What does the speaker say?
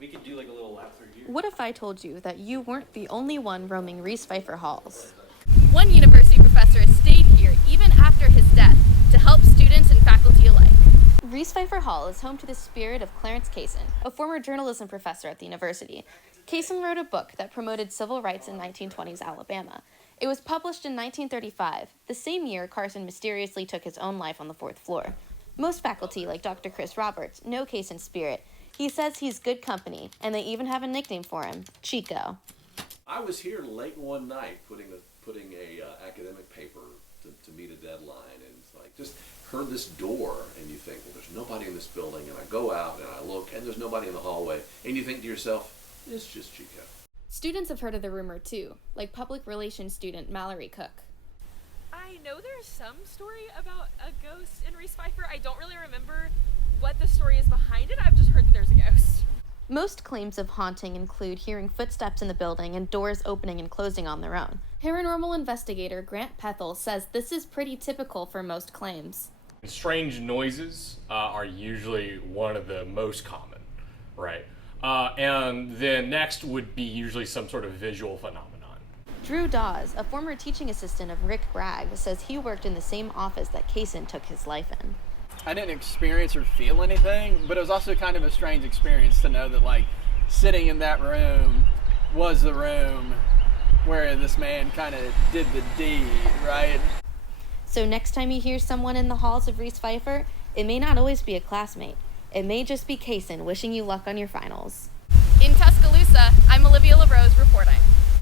We could do like a little lap through here. What if I told you that you weren't the only one roaming Reese Phifer halls? One university professor stayed here even after his death to help students and faculty alike. Reese Phifer Hall is home to the spirit of Clarence Kaysen, a former journalism professor at the university. Kaysen wrote a book that promoted civil rights in 1920s Alabama. It was published in 1935, the same year Carson mysteriously took his own life on the 4th floor. Most faculty, like Dr. Chris Roberts, know Kaysen's spirit. He says he's good company, and they even have a nickname for him, Chico. I was here late one night putting a academic paper to meet a deadline, and it's like just heard this door, and you think, well, there's nobody in this building, and I go out and I look, and there's nobody in the hallway, and you think to yourself, it's just Chico. Students have heard of the rumor too, like public relations student Mallory Cook. I know there's some story about a ghost in Reese Phifer. I don't really remember what the story is behind it. I've just heard that there's a ghost. Most claims of haunting include hearing footsteps in the building and doors opening and closing on their own. Paranormal investigator Grant Pethel says this is pretty typical for most claims. Strange noises are usually one of the most common, right? And then next would be usually some sort of visual phenomenon. Drew Dawes, a former teaching assistant of Rick Bragg, says he worked in the same office that Kaysen took his life in. I didn't experience or feel anything, but it was also kind of a strange experience to know that, like, sitting in that room was the room where this man kind of did the deed, right? So next time you hear someone in the halls of Reese Phifer, it may not always be a classmate. It may just be Kaysen wishing you luck on your finals. In Tuscaloosa, I'm Olivia LaRose reporting.